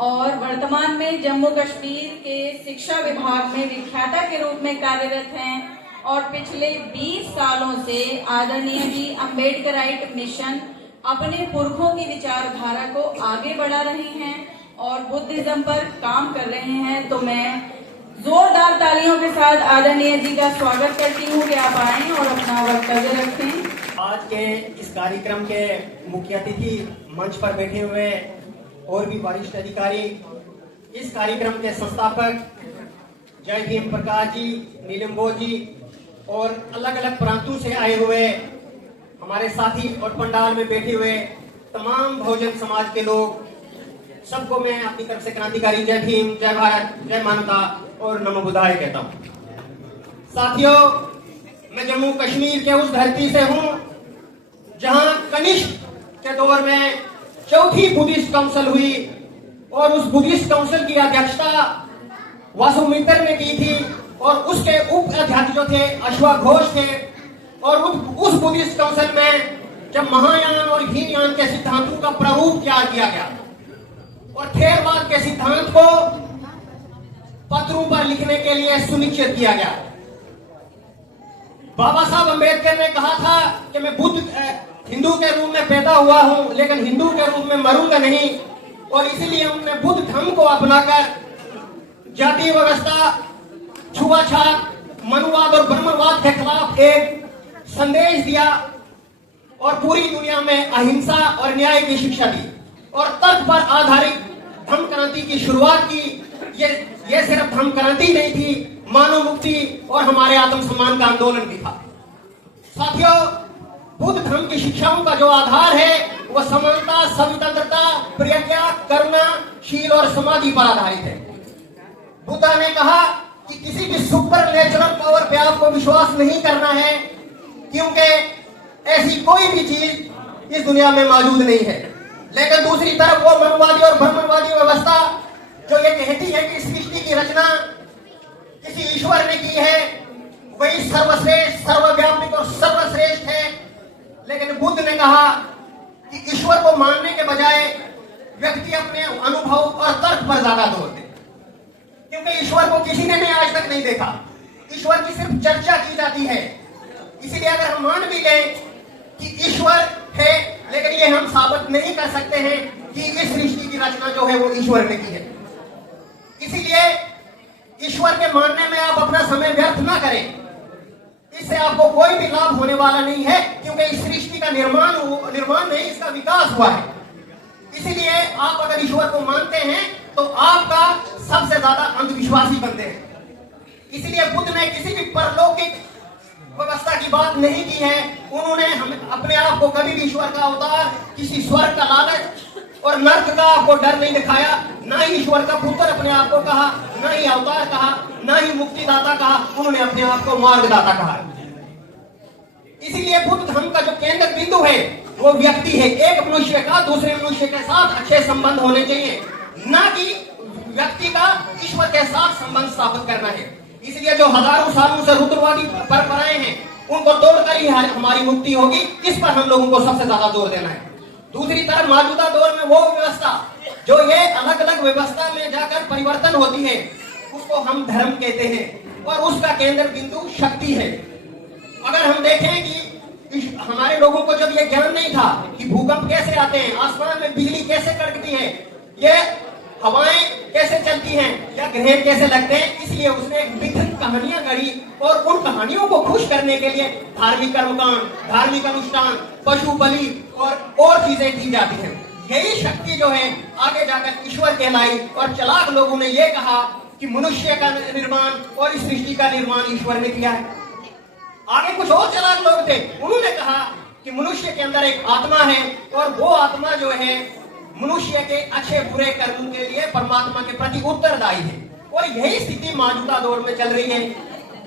और वर्तमान में जम्मू कश्मीर के शिक्षा विभाग में विख्याता के रूप में कार्यरत हैं और पिछले 20 सालों से आदरणीय जी अम्बेडकराइट मिशन अपने पुरखों की विचारधारा को आगे बढ़ा रहे हैं और बुद्धिज्म पर काम कर रहे हैं। तो मैं जोरदार तालियों के साथ आदरणीय जी का स्वागत करती हूँ कि आप आएं और अपना वक्तव्य रखें। आज के इस कार्यक्रम के मुख्य अतिथि, मंच पर बैठे हुए और भी वरिष्ठ अधिकारी, इस कार्यक्रम के संस्थापक जय भीम प्रकाश जी, नीलम बोस जी और अलग अलग प्रांतों से आए हुए हमारे साथी और पंडाल में बैठे हुए तमाम बहुजन समाज के लोग, सबको मैं अपनी तरफ से क्रांतिकारी जय भीम, जय भारत, जय मानवता और नमो बुद्धाय कहता हूँ। साथियों, मैं जम्मू कश्मीर के उस धरती से हूँ जहाँ कनिष्क के दौर में चौथी बुद्धिस्ट काउंसिल हुई और उस बुद्धिस्ट काउंसिल की अध्यक्षता वासुमित्र ने की थी और उसके उप अध्यक्ष जो थे अश्वघोष घोष थे। और उस बुद्धिस्ट काउंसिल में जब महायान और हीनयान के सिद्धांतों का प्रारूप तैयार किया गया और थेरवाद के सिद्धांत को पत्रों पर लिखने के लिए सुनिश्चित किया गया। बाबा साहब अम्बेडकर ने कहा था कि मैं हिंदू के रूप में पैदा हुआ हूं, लेकिन हिंदू के रूप में मरूंगा नहीं। और इसीलिए उन्होंने बुद्ध धर्म को अपनाकर जाति व्यवस्था, छुआछूत, मनुवाद और ब्रह्मवाद के खिलाफ एक संदेश दिया और पूरी दुनिया में अहिंसा और न्याय की शिक्षा दी और तर्क पर आधारित धम्म क्रांति की शुरुआत की। ये सिर्फ धम्म क्रांति नहीं थी, मानव मुक्ति और हमारे आत्मसम्मान का आंदोलन भी था। साथियों, बुद्ध धर्म की शिक्षाओं का जो आधार है वह समानता, स्वतंत्रता, प्रज्ञा, करुणा, शील और समाधि पर आधारित है। बुद्ध ने कहा कि किसी भी सुपर नेचुरल पावर पे आपको विश्वास नहीं करना है, क्योंकि ऐसी कोई भी चीज इस दुनिया में मौजूद नहीं है। लेकिन दूसरी तरफ वो मनुवादी और ब्रह्मवादी व्यवस्था जो ये कहती है कि सृष्टि की रचना किसी ईश्वर ने की है, वही सर्वश्रेष्ठ, सर्वव्यापी और सर्वश्रेष्ठ है। लेकिन बुद्ध ने कहा कि ईश्वर को मानने के बजाय व्यक्ति अपने अनुभव और तर्क पर ज्यादा जोर दे, क्योंकि ईश्वर को किसी ने भी आज तक नहीं देखा, ईश्वर की सिर्फ चर्चा की जाती है। इसीलिए अगर हम मान भी लें कि ईश्वर है, लेकिन ये हम साबित नहीं कर सकते हैं कि इस सृष्टि की रचना जो है वो ईश्वर ने की है। इसीलिए ईश्वर के मानने में आप अपना समय व्यर्थ ना करें, इससे आपको कोई भी लाभ होने वाला नहीं है, क्योंकि इस सृष्टि का निर्माण नहीं, इसका विकास हुआ है। इसीलिए आप अगर ईश्वर को मानते हैं तो आपका सबसे ज्यादा अंधविश्वासी बनते हैं। इसीलिए बुद्ध ने किसी भी परलौकिक व्यवस्था की बात नहीं की है। उन्होंने अपने आप को कभी भी ईश्वर का अवतार, किसी स्वर्ग का लालच और नर्क का आपको डर नहीं दिखाया। ना ही ईश्वर का पुत्र अपने आप को कहा, ना ही अवतार कहा, ना ही मुक्तिदाता कहा। उन्होंने अपने आप को मार्गदाता कहा। इसीलिए बुद्ध धर्म का जो केंद्र बिंदु है वो व्यक्ति है। एक मनुष्य का दूसरे मनुष्य के साथ अच्छे संबंध होने चाहिए, ना कि व्यक्ति का ईश्वर के साथ संबंध स्थापित करना है। इसलिए जो हजारों सालों से रुद्रवादी परंपराएं हैं उनको तोड़कर ही हमारी मुक्ति होगी। इस पर हम लोगों को सबसे ज्यादा जोर देना है। दूसरी तरफ मौजूदा दौर में वो व्यवस्था जो ये अलग अलग व्यवस्था में जाकर परिवर्तन होती है उसको हम धर्म कहते हैं और उसका केंद्र बिंदु शक्ति है। अगर हम देखें कि हमारे लोगों को जब ये ज्ञान नहीं था कि भूकंप कैसे आते हैं, आसमान में बिजली कैसे कड़कती है, ये हवाएं कैसे चलती हैं या ग्रहण कैसे लगते हैं, इसलिए उसने एक मिथक कहानियां गढ़ी और उन कहानियों को खुश करने के लिए धार्मिक कर्मकांड, धार्मिक अनुष्ठान, पशु बलि और चीजें की जाती हैं। यही शक्ति जो है आगे जाकर ईश्वर कहलाई और चालाक लोगों ने यह कहा कि मनुष्य का निर्माण और इस सृष्टि का निर्माण ईश्वर ने किया है। आगे कुछ और चालाक लोग थे, उन्होंने कहा कि मनुष्य के अंदर एक आत्मा है और वो आत्मा जो है मनुष्य के अच्छे बुरे कर्मों के लिए परमात्मा के प्रति उत्तरदायी है। और यही स्थिति मौजूदा दौर में चल रही है।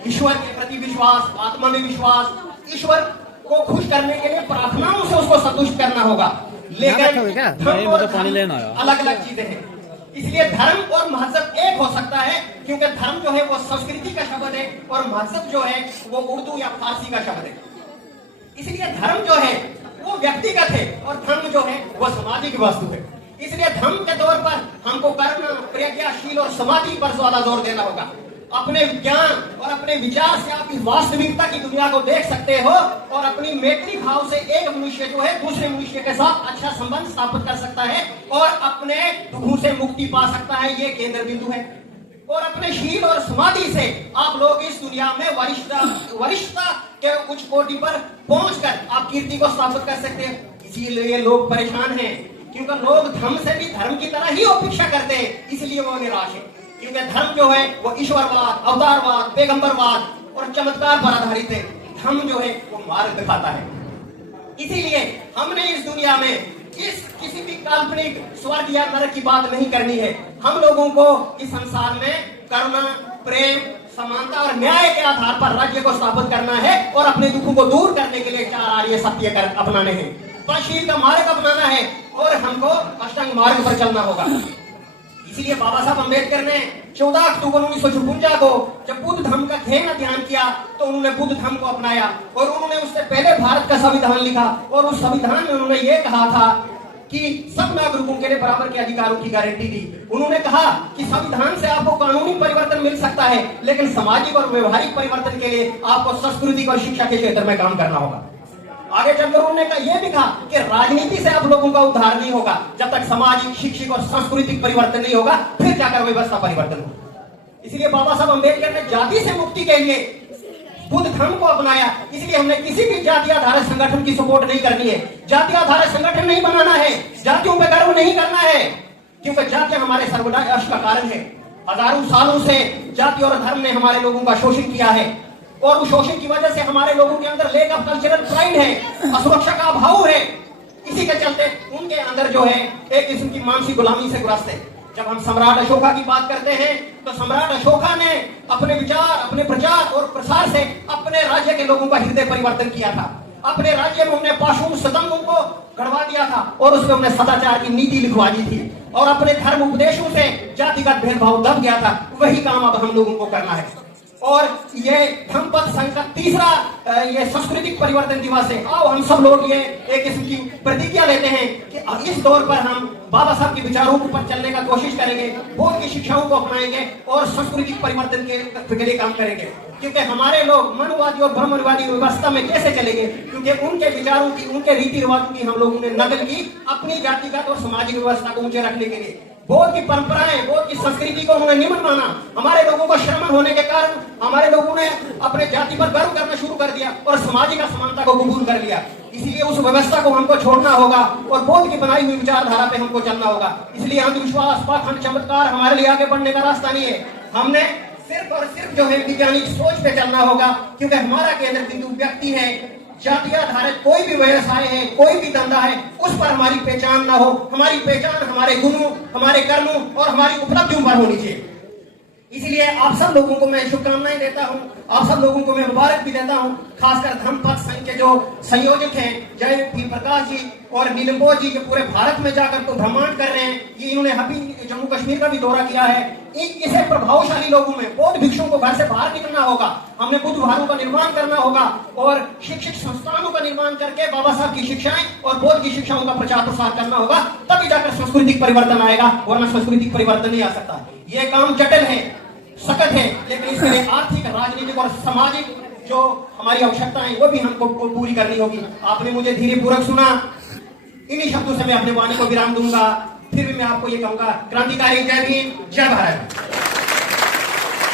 ईश्वर के प्रति विश्वास, आत्मा में विश्वास, ईश्वर को खुश करने के लिए प्रार्थनाओं से उसको संतुष्ट करना होगा, लेकिन अलग अलग चीजें हैं। इसलिए धर्म और मजहब एक हो सकता है, क्योंकि धर्म जो है वो संस्कृति का शब्द है और मजहब जो है वो उर्दू या फारसी का शब्द है। इसलिए धर्म जो है वो व्यक्तिगत है और धर्म जो है वो सामाजिक वस्तु है। इसलिए धर्म के तौर पर हम हमको कर्म, प्रज्ञाशील और समाधि पर ज्यादा जोर देना होगा। अपने ज्ञान और अपने विचार से आप इस वास्तविकता की दुनिया को देख सकते हो और अपनी मैत्री भाव से एक मनुष्य जो है दूसरे मनुष्य के साथ अच्छा संबंध स्थापित कर सकता है और अपने दुखों से मुक्ति पा सकता है। ये केंद्र बिंदु है। और अपने शील और समाधि से आप लोग इस दुनिया में वरिष्ठता के उच्च कोटि पर पहुंचकर आप कीर्ति को स्थापित कर सकते हैं। इसीलिए लोग परेशान हैं, क्योंकि लोग धर्म से भी धर्म की तरह ही अपेक्षा करते हैं, इसलिए वो निराश है। क्योंकि धर्म जो है वो ईश्वरवाद, अवतारवाद, पैगंबरवाद और चमत्कार पर आधारित है। धर्म जो है वो मार्ग दिखाता है। इसीलिए हमने इस दुनिया में किसी भी काल्पनिक स्वर्ग या नरक की बात नहीं करनी है। हम लोगों को इस संसार में करुणा, प्रेम, समानता और न्याय के आधार पर राज्य को स्थापित करना है और अपने दुखों को दूर करने के लिए 4 आर्य सत्य कर अपनाने हैं। पंचशील का मार्ग अपनाना है और हमको अष्टांग मार्ग पर चलना होगा। इसीलिए बाबा साहब अम्बेडकर ने 14 अक्टूबर 1956 को जब बुद्ध धर्म का ध्यान किया तो उन्होंने बुद्ध धर्म को अपनाया और उन्होंने उससे पहले भारत का संविधान लिखा और उस संविधान में उन्होंने ये कहा था कि सब नागरिकों के लिए बराबर के अधिकारों की गारंटी दी। उन्होंने कहा कि संविधान से आपको कानूनी परिवर्तन मिल सकता है, लेकिन सामाजिक और व्यवहारिक परिवर्तन के लिए आपको सांस्कृतिक और शिक्षा के क्षेत्र में काम करना होगा। आगे चलकर उन्होंने ये भी कहा कि राजनीति से आप लोगों का उद्धार नहीं होगा जब तक सामाजिक, शिक्षिक और सांस्कृतिक परिवर्तन नहीं होगा, फिर जाकर व्यवस्था परिवर्तन होगा। इसलिए बाबा साहब अम्बेडकर ने जाति से मुक्ति के लिए बुद्ध धर्म को अपनाया। इसलिए हमने किसी भी जाति आधारित संगठन की सपोर्ट नहीं करनी है, जाति आधारित संगठन नहीं बनाना है, जातियों पर गर्व नहीं करना है, क्योंकि जातियां हमारे सर्वनाश का कारण है। हजारों सालों से जाति और धर्म ने हमारे लोगों का शोषण किया है और उस शोषण की वजह से हमारे लोगों के अंदर लेक ऑफ कल्चरल प्राइड है, असुरक्षा का अभाव है। इसी के चलते उनके अंदर जो है एक किस्म की मानसिक गुलामी से ग्रस्त है। जब हम सम्राट अशोका की बात करते हैं तो सम्राट अशोका ने अपने विचार, अपने प्रचार और प्रसार से अपने राज्य के लोगों का हृदय परिवर्तन किया था। अपने राज्य में उन्होंने पाषाण स्तंभ को गढ़वा दिया था और उसमें उन्होंने सदाचार की नीति लिखवा दी थी और अपने धर्म उपदेशों से जातिगत भेदभाव दब गया था। वही काम अब हम लोगों को करना है। और ये धम्मपद संघ का तीसरा ये सांस्कृतिक परिवर्तन दिवस है। आओ हम सब लोग ये एक किस्म की प्रतिज्ञा लेते हैं कि इस दौर पर हम बाबा साहब के विचारों पर चलने का कोशिश करेंगे, बौद्ध की शिक्षाओं को अपनाएंगे और सांस्कृतिक परिवर्तन के लिए काम करेंगे। क्योंकि हमारे लोग मनवादी और ब्रह्मवादी व्यवस्था में कैसे चलेंगे, क्योंकि उनके विचारों की, उनके रीति रिवाजों की हम लोगों ने नकल की अपनी जातिगत और सामाजिक व्यवस्था को ऊंचे रखने के लिए। बौद्ध की परंपराएं, बौद्ध की संस्कृति को उन्होंने निमन माना। हमारे लोगों को श्रमण होने के कारण हमारे लोगों ने अपने जाति पर गर्व करना शुरू कर दिया और सामाजिक असमानता को कबूल कर लिया। इसलिए उस व्यवस्था को हमको छोड़ना होगा और बौद्ध की बनाई हुई विचारधारा पे हमको चलना होगा। इसलिए अंधविश्वास, पाखंड, चमत्कार हमारे लिए आगे बढ़ने का रास्ता नहीं है। हमने सिर्फ और सिर्फ जो है वैज्ञानिक सोच पे चलना होगा, क्योंकि हमारा केंद्र बिंदु व्यक्ति है। जाति आधारित कोई भी व्यवसाय है, कोई भी धंधा है, उस पर हमारी पहचान ना हो। हमारी पहचान हमारे गुणों, हमारे कर्मों और हमारी उपलब्धियों पर होनी चाहिए। इसलिए आप सब लोगों को मैं शुभकामनाएं देता हूं, आप सब लोगों को मैं मुबारक भी देता हूं। खासकर धम्मपद संघ के जो संयोजक हैं जय भी प्रकाश जी और नीलम्बोध जी, जो पूरे भारत में जाकर तो भ्रमण कर रहे हैं। ये इन्होंने अभी जम्मू कश्मीर का भी दौरा किया है। इसे प्रभावशाली लोगों में बौद्ध भिक्षुओं को घर से बाहर निकलना होगा। हमने बुद्ध विहारों का निर्माण करना होगा और शिक्षित संस्थानों का निर्माण करके बाबा साहब की शिक्षाएं और बौद्ध की शिक्षाओं का प्रचार प्रसार करना होगा। तभी जाकर सांस्कृतिक परिवर्तन आएगा, वरना सांस्कृतिक परिवर्तन नहीं आ सकता। ये काम जटिल है, सख्त है, लेकिन इसके लिए आर्थिक, राजनीतिक और सामाजिक जो हमारी आवश्यकताएं वो भी हमको पूरी करनी होगी। आपने मुझे धीरे पूर्वक सुना। इन्हीं शब्दों से मैं अपने वाणी को विराम दूंगा। फिर भी मैं आपको ये कहूंगा, क्रांतिकारी जय भीम, जय भारत।